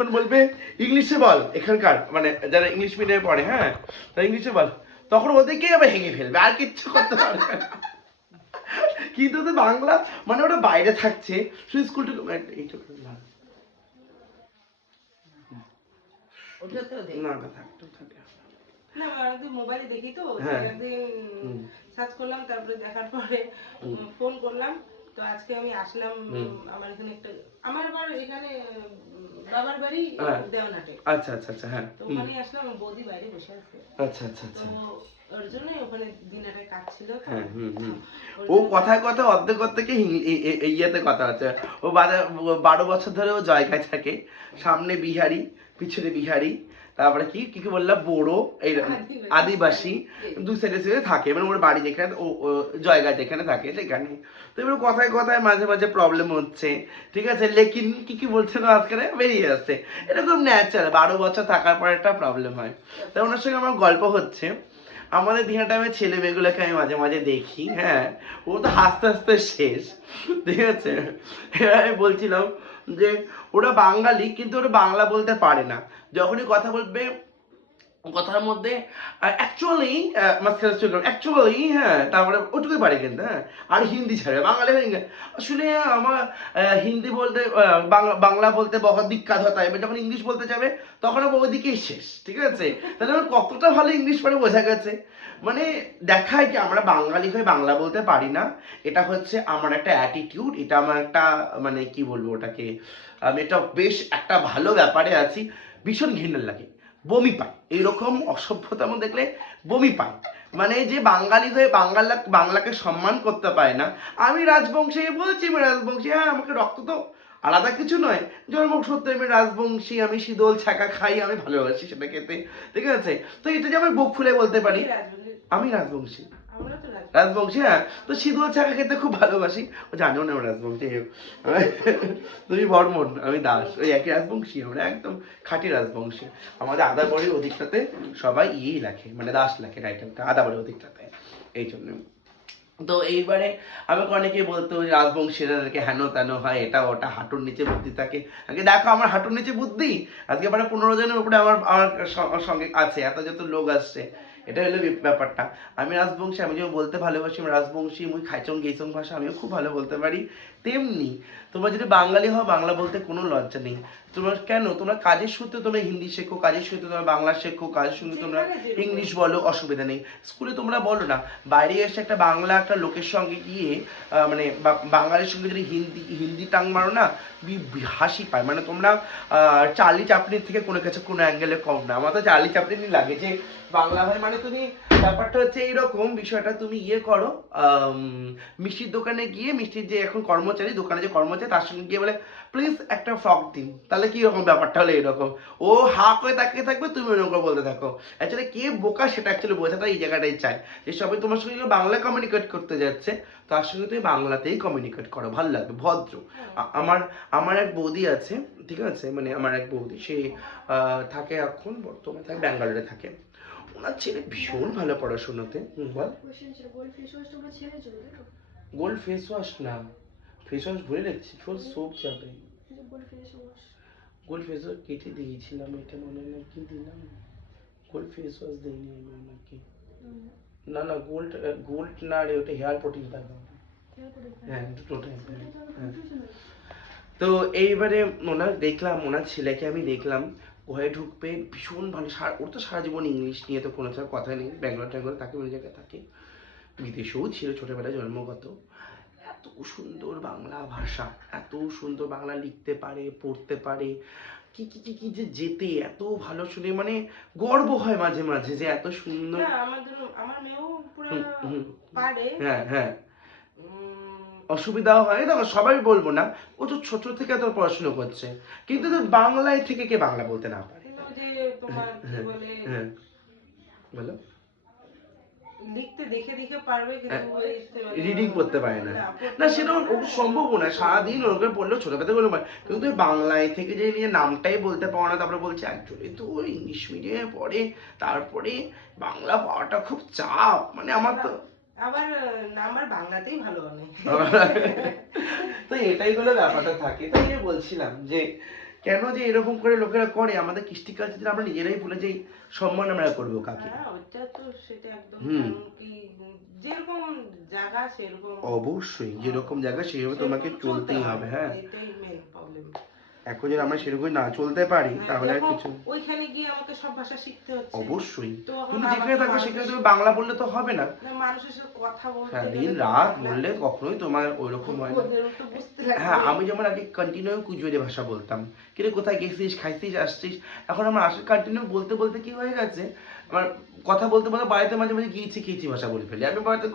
যখন বলবে ইংলিশে বল, এখানকার মানে যারা ইংলিশ মিডিয়ামে পড়ে, হ্যাঁ তারা ইংলিশে বল, তখন ওদেরকেই আবার হেগে ফেলবে, আর কিচ্ছু করতে পারবে না। কিন্তু তো বাংলা মানে ওটা বাইরে থাকছে, শুধু স্কুলটুকু এইটুকু না না না থাকতো থাকে না আমি মোবাইলে দেখি তো, হ্যাঁ একদিন সার্চ করলাম, তারপরে দেখার পরে ফোন করলাম। তো আজকে আমি আসলাম আমার এখানে একটা, আমার আবার এখানে বাবার বাড়ি দেওয়ানহাটে। আচ্ছা আচ্ছা আচ্ছা হ্যাঁ তো ওখানে আসলাম, বৌদি বাইরে বসে আছে। আচ্ছা আচ্ছা আচ্ছা তো ওর জন্যই ওখানে দিনাটায় কাজ ছিল তো। হ্যাঁ ও কথায় কথা অর্ধেক অর্ধেকে ইয়েতে কথা আছে। ও 12 বছর ধরে ও জায়গায় থাকে, সামনে বিহারি পিছনে বিহারি, তারপরে কি কি কি বললাম বড়ো, এই আদিবাসী, দুই সাইডে থাকে, মানে ওর বাড়ি যেখানে ও জায়গা যেখানে থাকে সেখানে। তো এবার কথায় কথায় মাঝে মাঝে প্রবলেম হচ্ছে, ঠিক আছে, লেকিন কি কি বলছে না আজকে বেরিয়ে আসছে, এরকম ন্যাচারাল 12 বছর থাকার পর একটা প্রবলেম হয়। তো ওনার সঙ্গে আমার গল্প হচ্ছে, আমাদের দিনটাইমে ছেলে মেয়েগুলোকে আমি মাঝে মাঝে দেখি, হ্যাঁ ও তো হাসতে হাসতে শেষ, ঠিক আছে। আমি বলছিলাম যে ওরা বাঙালি কিন্তু ওরা বাংলা বলতে পারে না, যখনই কথা বলবে কথার মধ্যে অ্যাকচুয়ালি অ্যাকচুয়ালি হ্যাঁ, তারপরে ওটুকুই পারে কিন্তু, হ্যাঁ আর হিন্দি ছাড়ে, বাঙালি আসলে আমার হিন্দি বলতে বাংলা বলতে বহুত দিক্কত হতা, এবার যখন ইংলিশ বলতে যাবে তখন ওই দিকেই শেষ, ঠিক আছে। তাহলে আমার কতটা ভালো ইংলিশ পড়ে বোঝা গেছে, মানে দেখায় কি আমরা বাঙালি হয়ে বাংলা বলতে পারি না, এটা হচ্ছে আমার একটা অ্যাটিটিউড, এটা আমার একটা মানে কি বলবো ওটাকে, আমি এটা বেশ একটা ভালো ব্যাপারে আছি, ভীষণ ঘৃণা লাগে, বমি পায় এইরকম অসভ্যতাম দেখলে, বমি পায়। মানে যে বাঙালি হয়ে বাংলাকে সম্মান করতে পারে না। আমি রাজবংশী বলছি, আমি রাজবংশী, হ্যাঁ আমাকে রক্ত তো আলাদা কিছু নয়, জন্মসূত্রে আমি রাজবংশী, আমি শীতল ছাকা খাই, আমি ভালোবাসি সেটা খেতে, ঠিক আছে। তো এটা যে আমি বুক ফুলে বলতে পারি আমি রাজবংশী, রাজবংশী, হ্যাঁ তো শীতল ছাকা খেতে খুব ভালোবাসি, ও জানো না রাজবংশী, তুমি বর্মন আমি দাস, ওই একই রাজবংশী, আমরা একদম খাঁটি রাজবংশী। আমাদের আদাবরের অধিকটাতে সবাই ইয়েই লেখে, মানে দাস লেখে টাইটেলটা আদাবরের অধিকটাতে, এই জন্য। তো এইবারে আমাকে অনেকেই বলতো রাজবংশীদেরকে হেন তেন হয়, এটা ওটা, হাঁটুর নিচে বুদ্ধি থাকে, আগে দেখো আমার হাঁটুর নিচে বুদ্ধি, আজকে মানে 15 জনের উপরে আমার আমার সঙ্গে আছে, এত যত লোক আসছে, এটা হলো ব্যাপারটা। আমি রাজবংশী, আমি যেমন বলতে ভালোবাসি আমি রাজবংশী, মুই খাইচং গেইচং ভাষা আমিও খুব ভালো বলতে পারি, তেমনি তোমরা যদি বাঙালি হও বাংলা বলতে কোনো লজ্জা নেই। তোমরা কেন, তোমরা কাজের সূত্রে তোমরা হিন্দি শেখো, কাজের সূত্রে তোমরা বাংলা শেখো, কাজের সূত্রে তোমরা ইংলিশ বলো, অসুবিধা নেই, স্কুলে তোমরা বলো না। বাইরে এসে একটা বাংলা একটা লোকের সঙ্গে গিয়ে মানে বাঙালির সঙ্গে যদি হিন্দি টাং মারো না, হাসি পায়, মানে তোমরা চার্লি চ্যাপলিন থেকে কোনো কিছু কোনো অ্যাঙ্গেলে কম না। আমার তো চার্লি চ্যাপলিনই লাগে যে বাংলা ভাই, মানে তুমি ব্যাপারটা হচ্ছে এইরকম বিষয়টা, তুমি ইয়ে করো মিষ্টির দোকানে গিয়ে, মিষ্টির যে এখন কর্মচারী, দোকানে যে কর্মচারী তার সঙ্গে গিয়ে বলে প্লিজ একটা ফ্রক দিন, তাহলে কি রকম ব্যাপারটা হলো এরকম, ও হা করে তাকিয়ে থাকবে, তুমি ওরকম করে বলতে থাকো। অ্যাকচুয়ালি কে বোকা সেটা অ্যাকচুয়ালি বোঝাটা এই জায়গাটাই চাই, যে সবাই তোমার সঙ্গে বাংলা কমিউনিকেট করতে যাচ্ছে, তার সঙ্গে তুমি বাংলাতেই কমিউনিকেট করো, ভালো লাগবে, ভদ্র। আমার আমার এক বৌদি আছে, ঠিক আছে, মানে আমার এক বৌদি, সে থাকে এখন বর্তমানে থাকে ব্যাঙ্গালোরে থাকে, ওনার ছেলে ভীষণ ভালো পড়াশোনাতে। বল গোল্ড ফেস ওয়াশ না, ফেস ওয়াশ ভুলে রেখেছি, ফুল সোপ যাবে, গোল্ড ফেস ওয়াশ কেটে দিয়েছিলাম, এটা মনে হয় কি দিলাম, গোল্ড ফেস ওয়াশ দিইনি আমি ওনাকে, না না গোল্ড গোল্ড না রে, ওটা হেয়ার প্রোটিন থাকা, হ্যাঁ দুটোটাই, হ্যাঁ। তো এইবারে ওনার দেখলাম, ওনার ছেলেকে আমি দেখলাম ঘরে ঢুকবে ভীষণ ভালো, ওর তো সারা জীবন ইংলিশ নিয়ে তো কোনো কথা নেই, ব্যাঙ্গালোর ট্যাঙ্গালোর থাকে, অন্য জায়গায় থাকে, বিদেশেও ছিল ছোটবেলায় জন্মগত, এত সুন্দর বাংলা ভাষা, এত সুন্দর বাংলা লিখতে পারে, পড়তে পারে, কি কি কি কি যে যেতে এত ভালো শুনে, মানে গর্ব হয় মাঝে মাঝে যে এত সুন্দর। আমার মেয়েও পুরো পারে, হ্যাঁ হ্যাঁ, অসুবিধাও হয় না, সবাই বলবো না, ও তো ছোট থেকে তোর পড়াশোনা করছে, কিন্তু বাংলায় থেকে কে বাংলা বলতে না পারে, বলো লিখতে দেখে দেখে পারবে, রিডিং করতে পারে না, না সেটা সম্ভব না, সারাদিন ওকে পড়লেও ছোটবেলা বলে, কিন্তু বাংলায় থেকে যে নিজের নামটাই বলতে পারো না, তারপরে বলছে অ্যাকচুয়ালি তো ইংলিশ মিডিয়ামে পড়ে, তারপরে বাংলা পাওয়াটা খুব চাপ, মানে আমার তো আবার নাম্বার বাংলাতেই ভালো অনেক। তো এটাই হলো ব্যাপারটা থাকে। তাই বলছিলাম যে কেন যে এরকম করে লোকেরা করে, আমাদের কৃষ্টি কালচার আমরা নিজেরাই ভুলে যাই, সম্মান আমরা করবো কাকে? হ্যাঁ ওইটা তো সেটা একদম, হুম। কারণ কি যেরকম জায়গা সেরকম অবশ্যই যেরকম জায়গা সেইভাবে তোমাকে সেরকম চলতেই হবে। হ্যাঁ, এটাই মেইন প্রবলেম। এখন যদি আমরা সেরকম না চলতে পারি তাহলে আর কিছু। ওইখানে গিয়ে আমাকে সব ভাষা শিখতে হচ্ছে। অবশ্যই তো এখন তুমি আবার যেখানে তো থাকবে সেখানে মানুষের তুমি বাংলা বললে তো হবে না। মানুষের সাথে কথা বলতে হ্যাঁ, গেলে দিন তো রাত বাংলা বললে কখনোই তোমার ওইরকম হয় না। ওদেরও তো বুঝতে লাগবে। হ্যাঁ, আমি যেমন আগে কন্টিনিউ কুচবিহারি ভাষা বলতাম, কিন্তু কোথায় গেছিস, খাইছিস, আসছিস, এখন আমার আসলে কন্টিনিউ বলতে বলতে কি হয়ে গেছে, আমার কথা বলতে বলতে বাড়িতে মাঝে মাঝে গিয়েছি ভাষা বলে ফেলি আমি বাড়িতে।